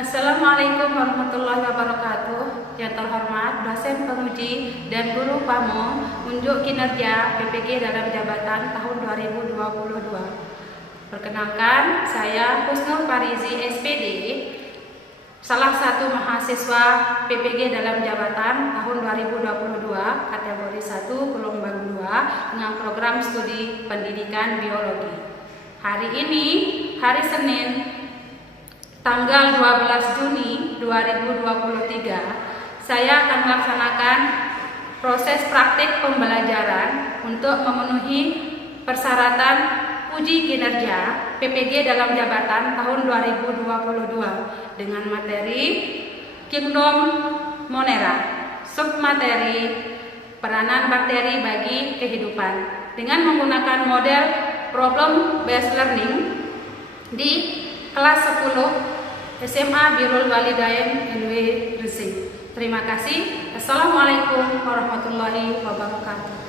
Assalamualaikum warahmatullahi wabarakatuh. Yang terhormat dosen penguji dan guru PAMO unjuk kinerja PPG dalam jabatan tahun 2022. Perkenalkan, saya Husnul Farizi SPD, salah satu mahasiswa PPG dalam jabatan tahun 2022 kategori 1 gelombang 2 dengan program studi pendidikan biologi. Hari ini, hari Senin, tanggal 12 Juni 2023, saya akan melaksanakan proses praktik pembelajaran untuk memenuhi persyaratan uji kinerja PPG dalam jabatan tahun 2022 dengan materi Kingdom Monera, submateri peranan bakteri bagi kehidupan dengan menggunakan model problem based learning di kelas 10 SMA Birrul Walidain NW Gresik. Terima kasih. Assalamualaikum warahmatullahi wabarakatuh.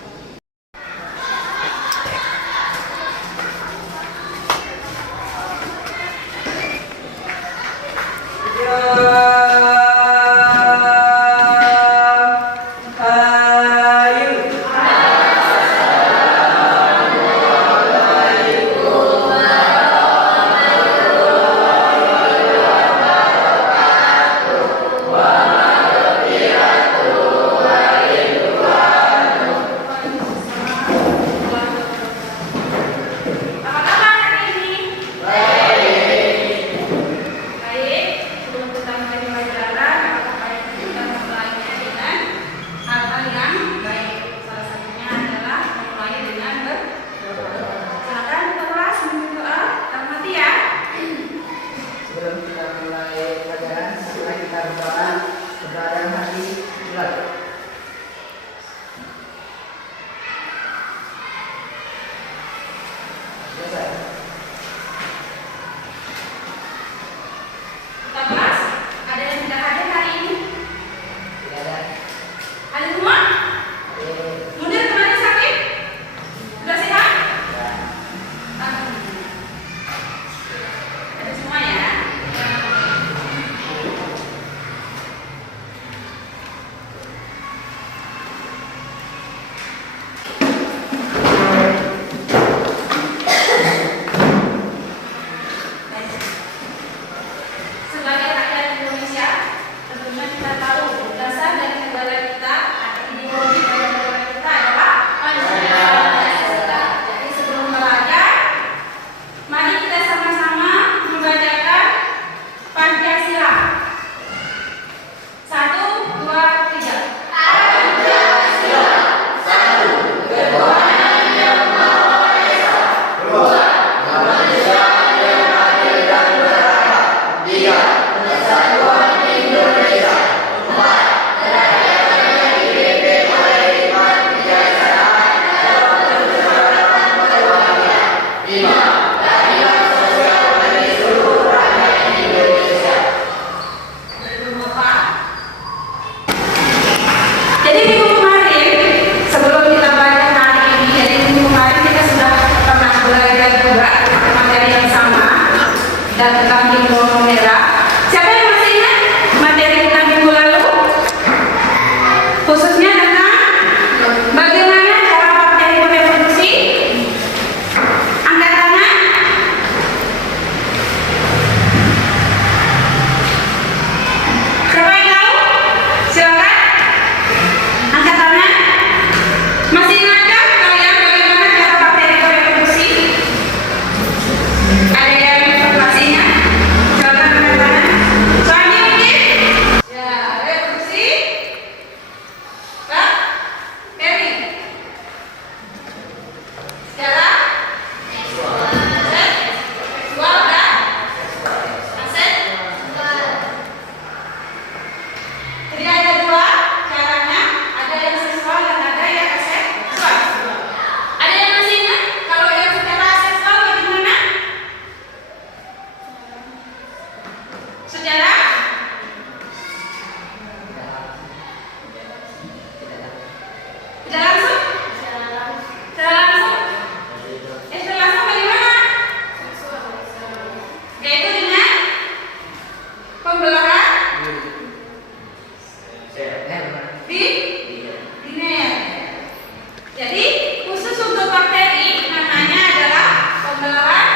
bakteri namanya adalah pembelahan.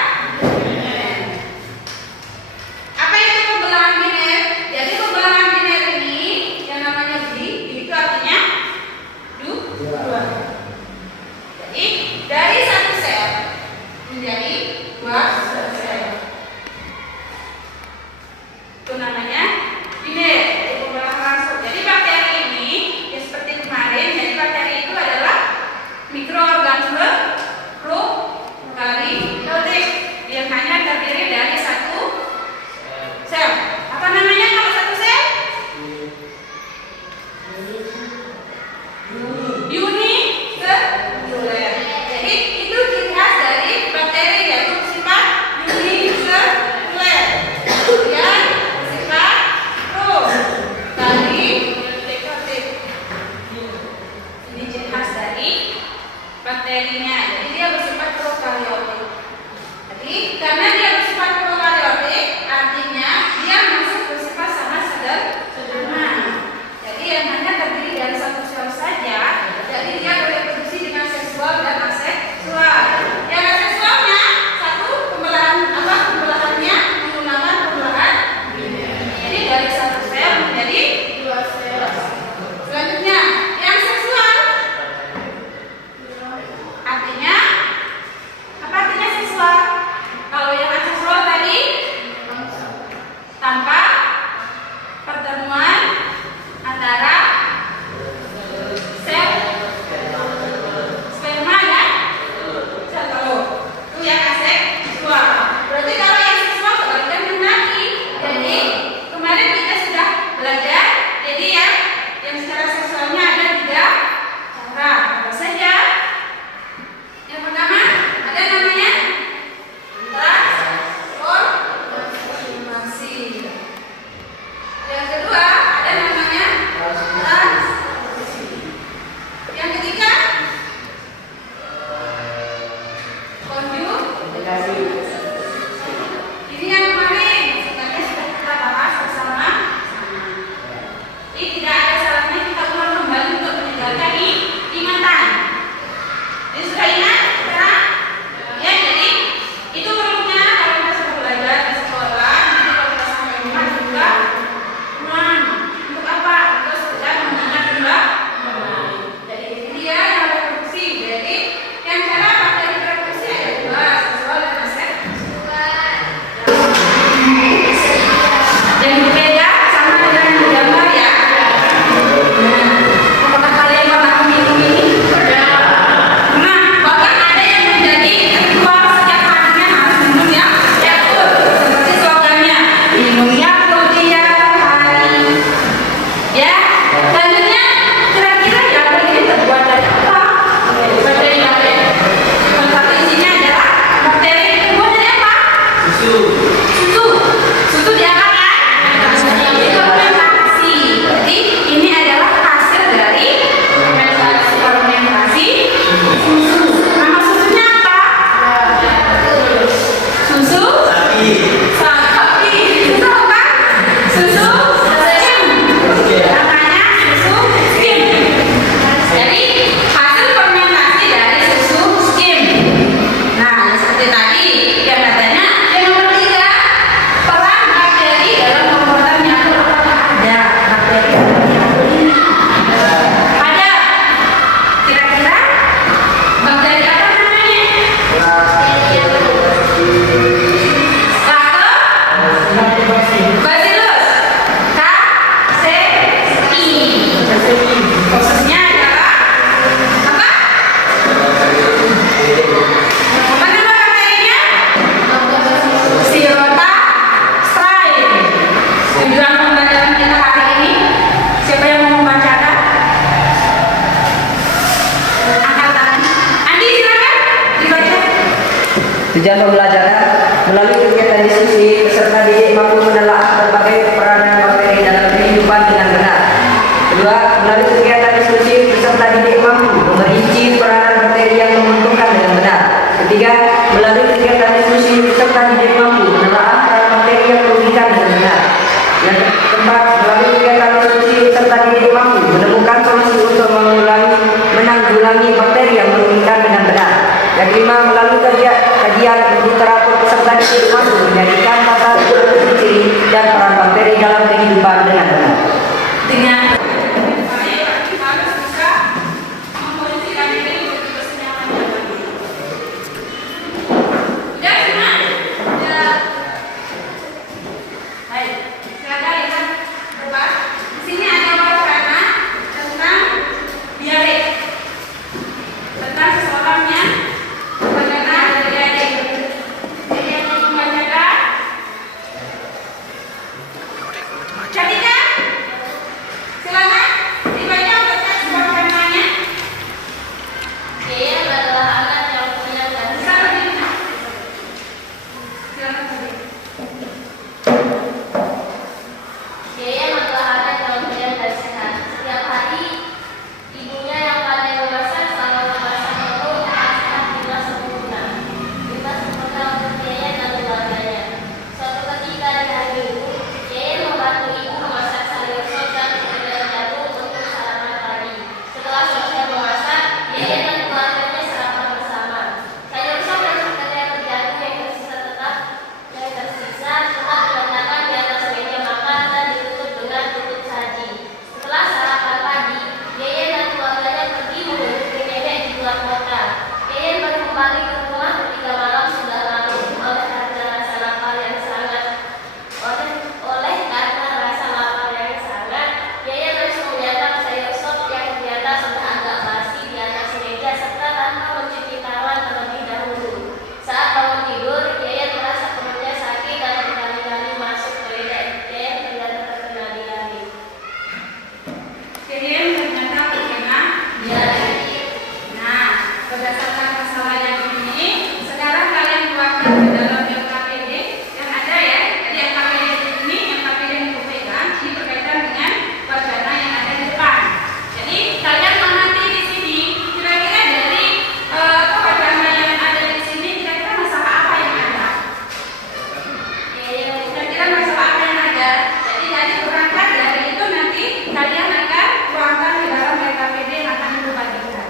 Apa itu pembelahan biner? Jadi pembelahan biner ini yang namanya itu artinya dua. Jadi dari satu sel menjadi dua sel. Itu namanya biner. Jadi pembelahan langsung. Jadi bakteri ini ya seperti kemarin. Jadi bakteri itu adalah mikroorganisme prokaryotik yang hanya terdiri dari satu sel. Apa namanya kalau satu sel? Uniseluler. Jadi itu ciri khas dari bakteri yaitu bersifat uniseluler. Kemudian bersifat prokaryotik. Ini ciri khas dari bakterinya. Jadi dia bersifat prokaryotik. Jadi karena dia bersifat prokaryotik, artinya dia masih bersifat sangat sederhana. Jadi yang hanya terdiri dari satu sel saja. Jadi dia bereproduksi dengan seksual dan aseksual. Yang aseksualnya satu pembelahannya menggunakan pembelahan. Jadi dari satu sel menjadi dua sel. Selanjutnya yang seksual artinya apa artinya seksual? Kalau yang aseksual tadi tanpa pertemuan antara sel sperma dan sel telur. Itu yang aseksual. Berarti kalau yang seksual sebaliknya lagi. Jadi kemarin kita sudah belajar. Jadi yang secara seksualnya ada tiga cara. Apa saja? Yang pertama ada namanya transformasi. Yang kedua ada namanya transkripsi. Yang ketiga konjugasi. Ini yang kemarin sebenarnya sudah kita bahas bersama. Ini tidak ada salahnya kita ulang kembali untuk meninggalkan ingatan. Ini sudah ingat sekarang? Ya, jadi itu perlunya kalau kita sudah belajar di sekolah, nanti kalau kita sampai rumah juga ulang. Untuk apa? Untuk sekedar mengingat kembali. Jadi ini dia yang reproduksi. Jadi yang cara bakteri reproduksi ada dua, seksual dan aseksual. Yang berbeda sama dengan yang digambar ya. Nah, apakah kalian pernah minum ini? Nah, bahkan ada yang menjadi ritual setiap harinya harus minum ya Yakult, seperti slogannya minum Yakult tiap hari. Ya, selanjutnya kira-kira Yakult ini terbuat dari apa? Bakteri. Salah satu isinya adalah bakteri terbuat dari apa? Susu diangkat kan? Fermentasi. Jadi ini adalah hasil dari fermentasi susu. Nama susunya apa? Susu sapi. Susu apa? Susu skim. Namanya susu skim. Jadi hasil fermentasi dari susu skim. Nah, seperti tadi yang katanya yang nomor 3, peran bakteri dalam pembuatan Yakult. Apakah ada bakteri dalam Yakult ini? Ada. Kira-kira bakteri apa namanya? Bacillus casei. Prosesnya adalah apa? Apa nama bakterinya? Xylota striae. Tujuan pembelajaran kita hari ini, siapa yang mau membacakan? Angkat tangan. Andi silakan dibaca. Tujuan pembelajaran melalui kegiatan diskusi peserta didik mampu menelaah berbagai peranan bakteri dalam kehidupan dengan benar. Kedua, melalui kegiatan diskusi peserta didik mampu merinci peranan bakteri yang menguntungkan dengan benar. Ketiga, melalui kegiatan diskusi peserta didik mampu menelaah peran bakteri yang merugikan dengan benar. Yang keempat, melalui kegiatan diskusi peserta didik mampu menemukan solusi untuk menanggulangi bakteri yang merugikan dengan benar. pintu masuk menjadikan tata ciri dan peran bakteri dalam kehidupan dengan benar. Dengan harus bisa memposisikan diri untuk bersenyaman nyaman. Udah semua? Udah. Baik, silakan lihat depan. Di sini ada wacana tentang diare, tentang seseorang yang terkena diare. Jadi yang mau membacakan? Cantika? Silakan dibaca untuk teks wacananya. Yeyem adalah anak yang punya kasih. Bisa lebih benar. Silakan tadi. Yeyem adalah anak yang punya dan sehat. Setiap hari, ibunya yang pandai memasak selalu memasak menu yang sehat bila sempurna. Bila sempurna untuk Yeyem dan keluarganya. Suatu ketika di hari Minggu, Yeyem membantu ibu memasak sayur sop dan kemudian jagung untuk sarapan pagi. Setelah selesai memasak, Yeyem dan keluarganya sarapan bersama. Sayur sop dan sekedar jagung yang tersisa tetap diletakkan di atas meja makan dan ditutup dengan tutup saji. Setelah sarapan pagi, Yeyem dan keluarganya pergi mengunjungi nenek di luar kota. Yeyem baru kembali ke rumah ketika malam sudah larut. Oleh karena rasa lapar yang sangat, Yeyem harus menyantap sayur sop yang ternyata sudah agak basi di atas meja serta tanpa mencuci tangan terlebih dahulu. Saat bangun tidur, Yeyem merasa perutnya sakit dan berkali-kali masuk toilet. Yeyem ternyata terkena diare. Yeyem ternyata terkena diare. Nah, berdasarkan masalah yang ini, sekarang kalian buatkan di dalam LKPD yang ada ya. Jadi LKPD ini, LKPD yang dipegang, ini berkaitan dengan wacana yang ada di depan. Jadi kalian mengamati di sini, kira-kira dari wacana yang ada di sini, kira-kira masalah apa yang ada? Kira-kira masalah apa yang ada? Jadi dari berangkat dari itu nanti kalian akan tuangkan di dalam LKPD yang akan ibu bagikan.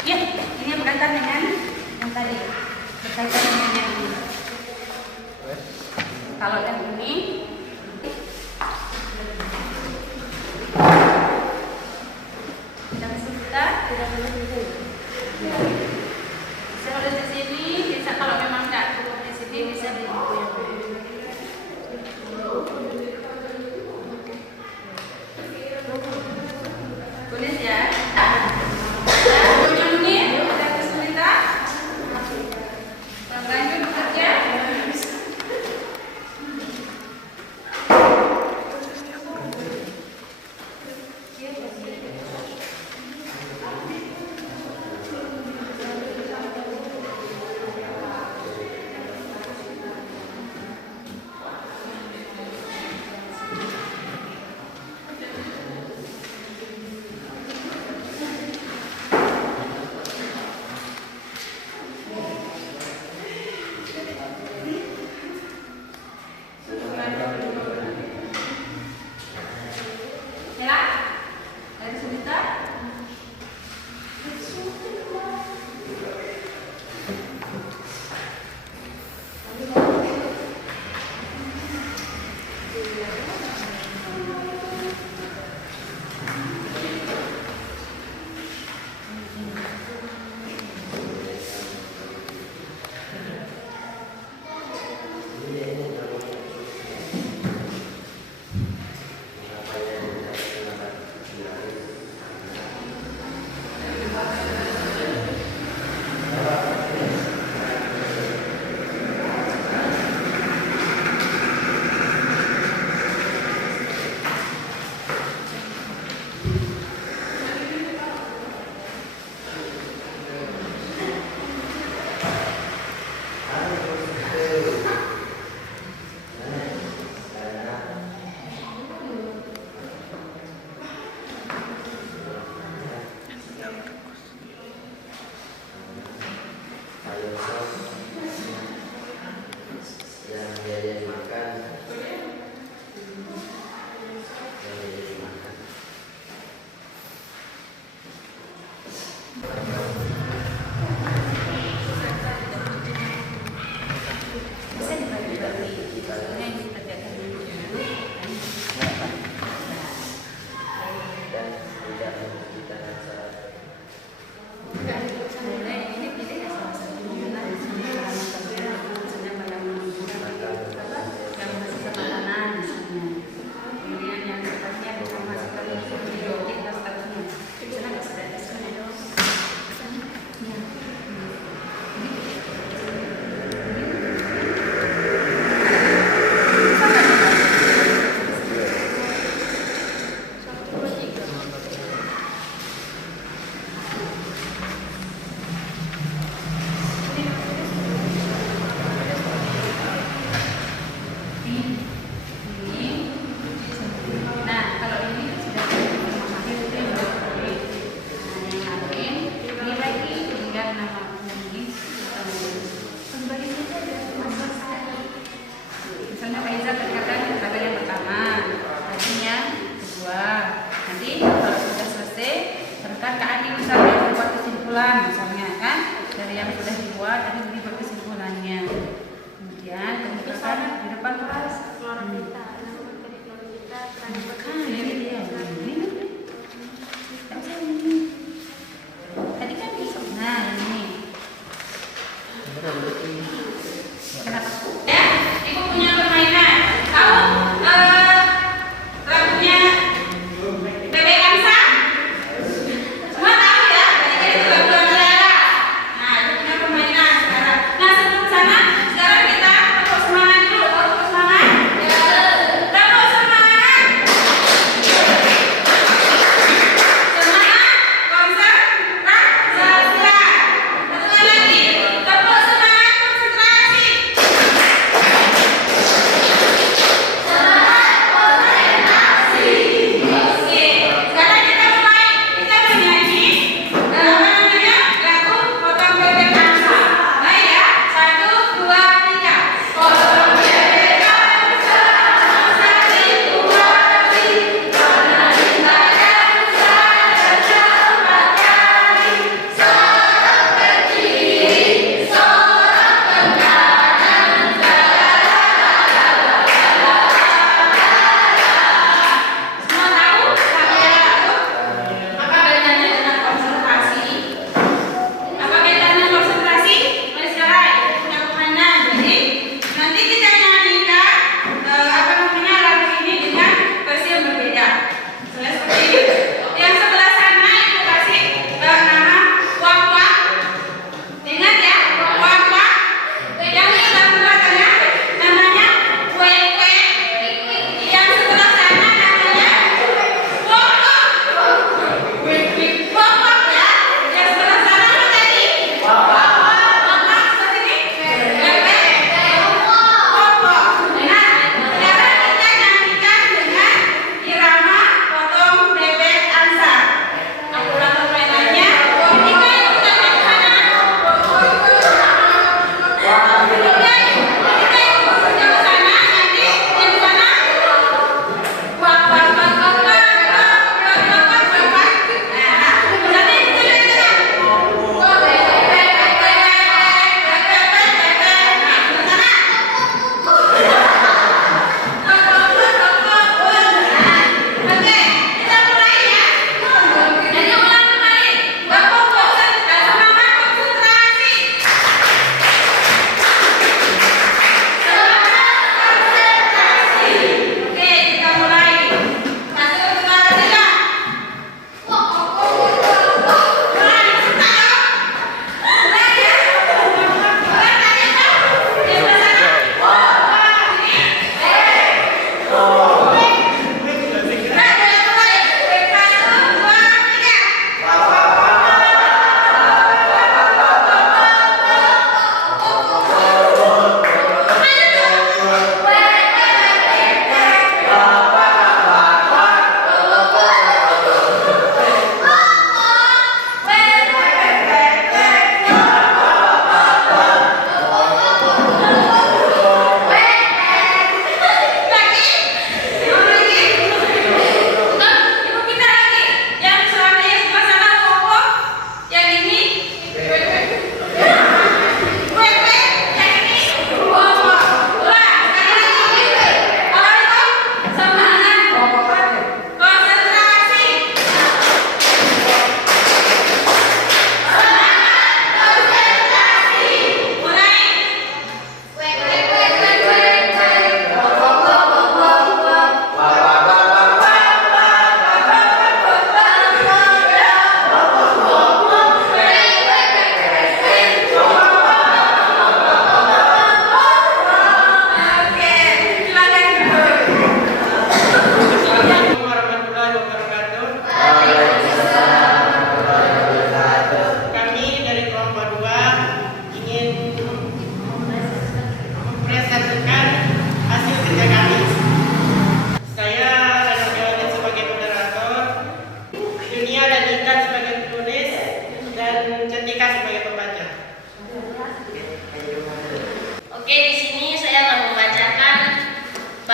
Ya, ini berkaitan dengan yang tadi, berkaitan dengan yang ini. Kalau yang ini, tidak bisa, tidak boleh. Bisa tulis di sini, bisa kalau memang tidak cukup di sini bisa di buku yang lain. Tulis ya. Tujuan ini ada kesulitan. Lanjut bekerja.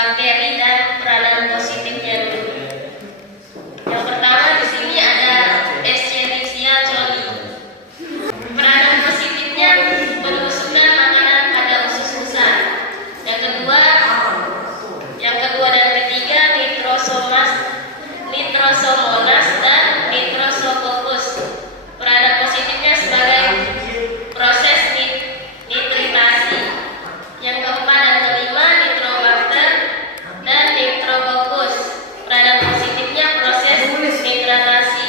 bakteri dan peranan positifnya dulu. Yang pertama di sini ada Escherichia coli. Peranan positifnya membusukkan makanan pada usus usus. Yang kedua dan ketiga Nitrosomonas dan Nitrosococcus. Peranan positifnya sebagai proses nitritasi. Yang keempat dan kelima Nitrobacter dan Nitrococcus. Peranan positifnya proses nitratasi.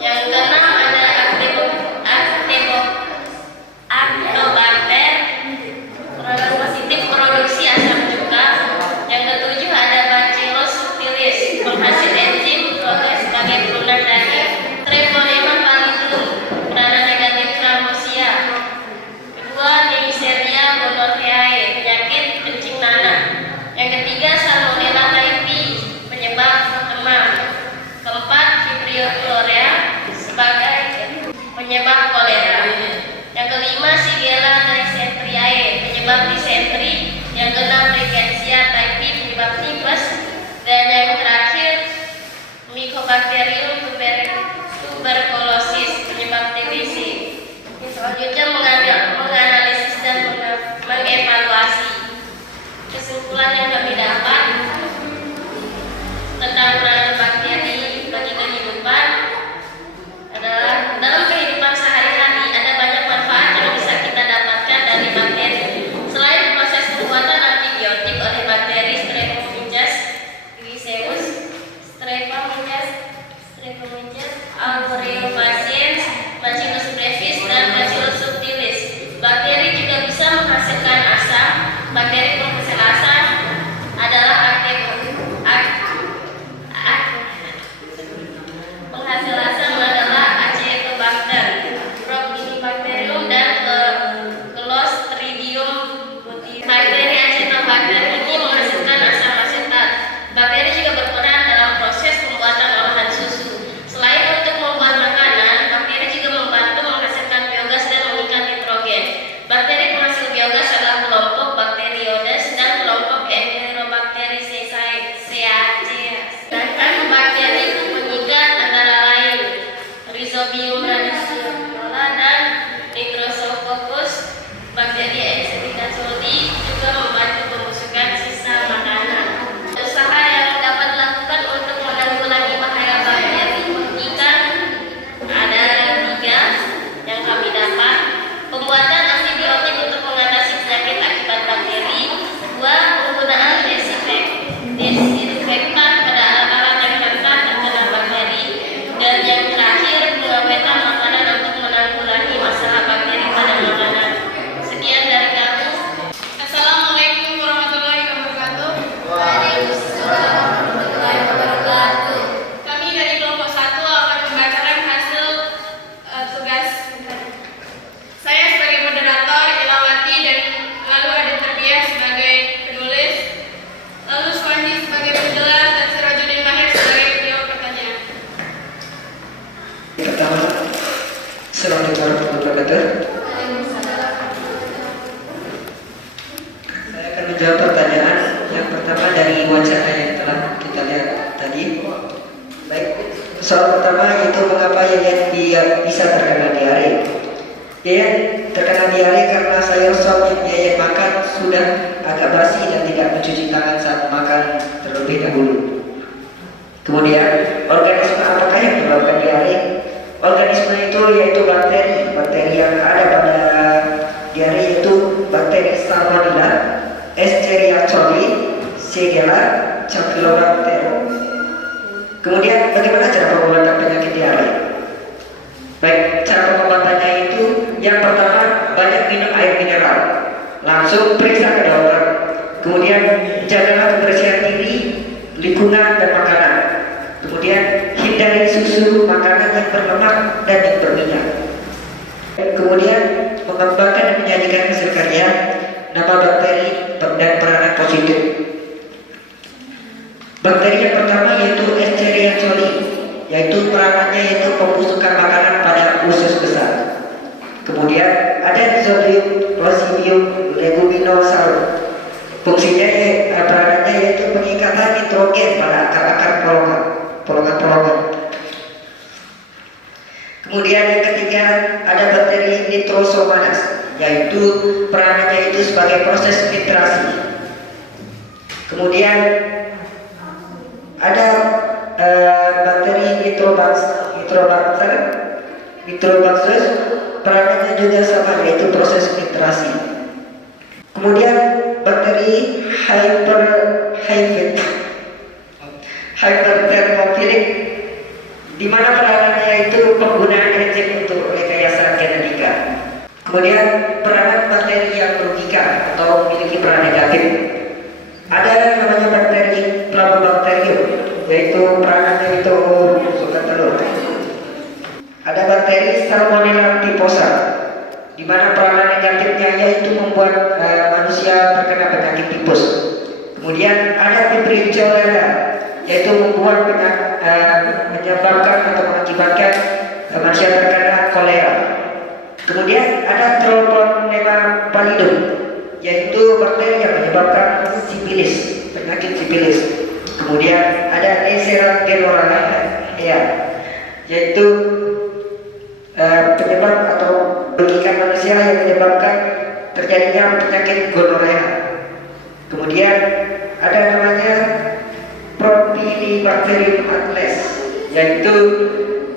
Yang keenam ada Actobacter. Peranan positif produksi asam cuka. Yang ketujuh ada Bacillus subtilis, penghasil enzim proses sebagai pelunak daging. Treponema pallidum, peranan negatif Ramosia. Kedua, Neisseria gonorrhoeae, penyakit kencing nanah. Yang ketiga, Salmonella typhi, penyebab demam. Keempat, Vibrio florea sebagai penyebab kolera. Yang kelima, Shigella dysenteriae, penyebab disentri. Yang keenam, Rickettsia typhi, penyebab tipes. Dan yang terakhir, Mycobacterium tuberculosis, penyebab TBC. Selanjutnya menganalisis dan mengevaluasi. Kesimpulan yang kami dapat tentang peranan bakteri bagi kehidupan adalah dalam kehidupan sehari-hari ada banyak manfaat yang bisa kita dapatkan dari bakteri. Selain proses pembuatan antibiotik oleh bakteri Streptococcus glyceus, aureolopasiens, Bacillus brevis, dan Bacillus subtilis. Bakteri juga bisa menghasilkan asam. Bakteri penghasil asam adalah Acetobacter, Propionibacterium, dan Clostridium botulinum. Bakteri Acetobacter ini menghasilkan asam asetat. Bakteri juga berperan dalam proses pembuatan olahan susu. Selain untuk membuat makanan, bakteri juga membantu menghasilkan biogas dan mengikat nitrogen. Bakteri penghasil biogas adalah kelompok Bacteroides dan kelompok Enterobacteriaceae. Sedangkan bakteri pengikat antara lain Rhizobium radiciola dan Nitrosococcus. Bakteri Escherichia coli juga membantu pembusukan sisa makanan. Usaha yang dapat dilakukan untuk menanggulangi bahaya bakteri pengikat ada 3 yang kami dapat. Pembuatan antibiotik untuk mengatasi penyakit akibat bakteri. 2. Penggunaan desinfektan pada alat-alat yang rentan terkena bakteri. Dan yang terakhir, pengawetan makanan untuk menanggulangi masalah bakteri pada makanan. Sekian dari kami. Assalamualaikum warahmatullahi wabarakatuh. Waalaikumsalam warahmatullahi wabarakatuh. Kami dari kelompok 1 akan membacakan hasil tugas. Saya sebagai moderator Ilawati, dan lalu ada Terbiah sebagai penulis, lalu Suwandi sebagai penjelas, dan Sirajuddin Mahir sebagai penjawab pertanyaan. Pertama, Assalamualaikum warahmatullahi wabarakatuh. Saya akan menjawab pertanyaan yang pertama dari wacana yang telah kita lihat tadi. Baik, soal pertama yaitu mengapa Yayan bisa terkena diare. Yayan terkena diare karena sayur sop yang Yayan makan sudah agak basi dan tidak mencuci tangan saat makan terlebih dahulu. Kemudian, organisme apakah yang menyebabkan diare? Organisme itu yaitu bakteri yang ada pada diare yaitu bakteri Salmonella, Escherichia coli, Shigella, Campylobacter. Kemudian bagaimana cara pengobatan penyakit diare? Baik, cara pengobatannya itu yang pertama, banyak minum air mineral. Langsung periksa ke dokter. Kemudian jagalah kebersihan diri, lingkungan, dan makanan. Kemudian hindari susu, makanan yang berlemak dan yang berminyak. Kemudian mengembangkan dan menyajikan hasil karya, nama bakteri dan peranan positif. Bakteri yang pertama yaitu Escherichia coli, yaitu peranannya yaitu pembusukan makanan pada usus besar. Kemudian ada Rhizobium, Plasmodium leguminosarum. Fungsinya peranannya yaitu pengikatan nitrogen pada akar-akar polongan-polongan. Kemudian yang ketiga ada bakteri Nitrosomonas, yaitu peranannya itu sebagai proses filtrasi. Kemudian ada bakteri Nitrobacter, peranannya juga sama, yaitu proses filtrasi. Kemudian bakteri hyperthermophilic, di mana peranannya itu penggunaan enzim untuk rekayasa genetika. Kemudian peranan bakteri yang merugikan atau memiliki peran negatif. Ada namanya bakteri Plabobacterium, yaitu peranannya itu membusukkan telur. Ada bakteri Salmonella typhosa, di mana peranan negatifnya yaitu membuat manusia terkena penyakit tipus. Kemudian ada Fibrillella, yaitu menyebabkan atau mengakibatkan manusia terkena kolera. Kemudian ada Treponema pallidum, yaitu bakteri yang menyebabkan sipilis, penyakit sipilis. Kemudian ada Neisseria gonorrhea, yaitu penyebab atau merugikan manusia yang menyebabkan terjadinya penyakit gonorrea. Kemudian ada namanya Propionibacterium atlas, yaitu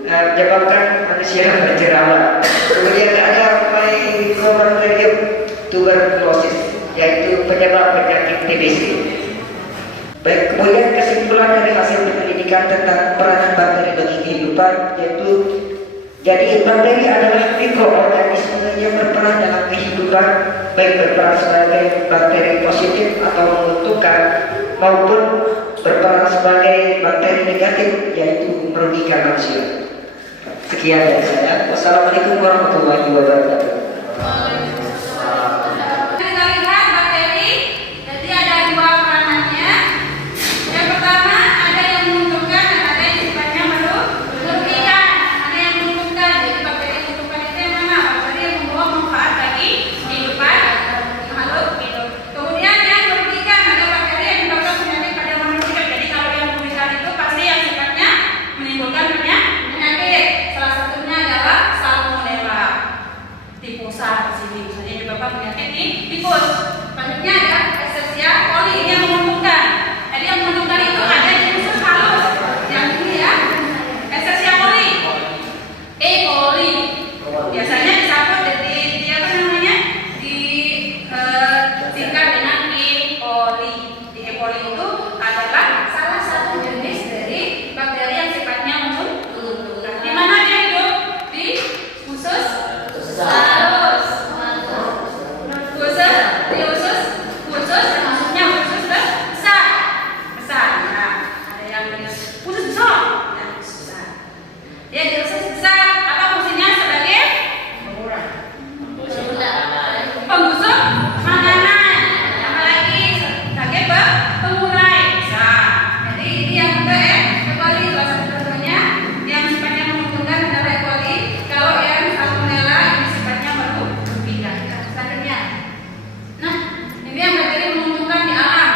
menyebabkan manusia berjerawat. Kemudian ada Mycobacterium tuberculosis, yaitu penyebab penyakit TBC. Baik, kemudian kesimpulan dari hasil penyelidikan tentang peranan bakteri bagi kehidupan, yaitu jadi bakteri adalah mikroorganisme yang berperan dalam kehidupan, baik berperan sebagai bakteri positif atau menguntungkan, maupun berperan sebagai bakteri negatif, yaitu merugikan manusia. Sekian dari saya. Wassalamualaikum warahmatullahi wabarakatuh. Kita lihat bakteri, jadi ada dua peranannya. Yang pertama ada yang menguntungkan dan ada yang sifatnya merugikan. Ada yang menguntungkan, jadi bakteri yang menguntungkan itu yang mana? Bakteri yang membawa manfaat bagi kehidupan makhluk hidup. Kemudian yang merugikan, ada bakteri yang menyebabkan penyakit pada manusia. Jadi kalau yang merugikan itu pasti yang sifatnya menimbulkan penyakit. Salah satunya adalah Salmonella typhosa di sini, misalnya menyebabkan penyakit di tikus. Selanjutnya ada Escherichia coli, ini yang menguntungkan. Jadi yang menguntungkan itu ada di usus halus, yang ini ya, Escherichia coli, E. coli. Biasanya disebut di apa namanya, disingkat dengan E. coli. Di E. coli itu adalah salah satu jenis dari bakteri yang sifatnya menguntungkan. Di mana dia hidup? Di usus halus. Usus maksudnya usus besar. Ya. Ada yang usus besar. Ya, usus besar. Dia di usus besar. Apa fungsinya? Sebagai penggusuk makanan. Apalagi sebagai pengurai. Nah, jadi ini yang untuk E. coli, salah satu contohnya yang sifatnya menguntungkan adalah E. coli. Kalau yang Salmonella ini sifatnya merugikan. Selanjutnya, nah ini yang bakteri menguntungkan di alam.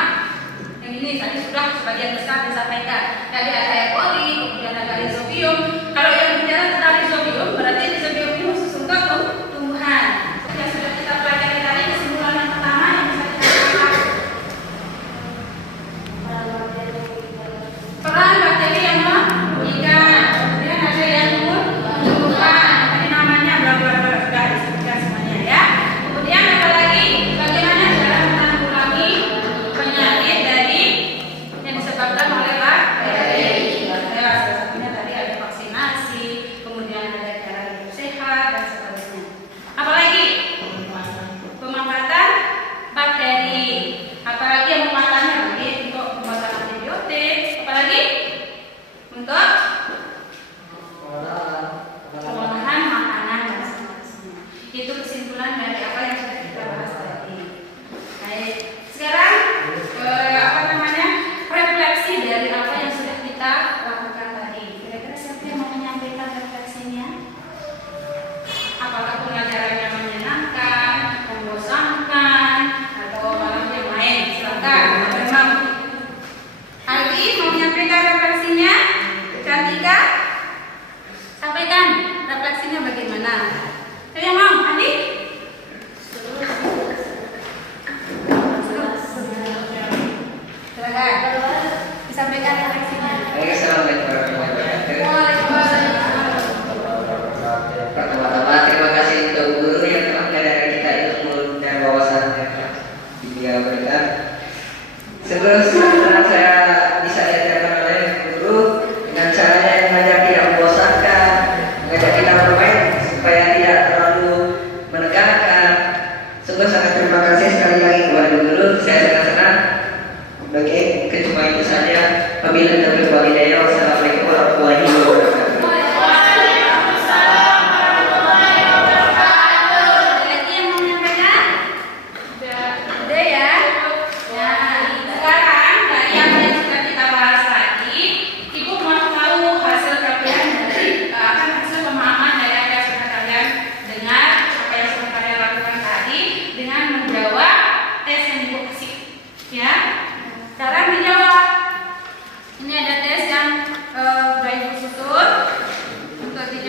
Yang ini tadi sudah sebagian besar disampaikan. Tadi ada E. coli, kemudian ada Rhizobium. Kalau yang bicara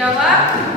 jawab.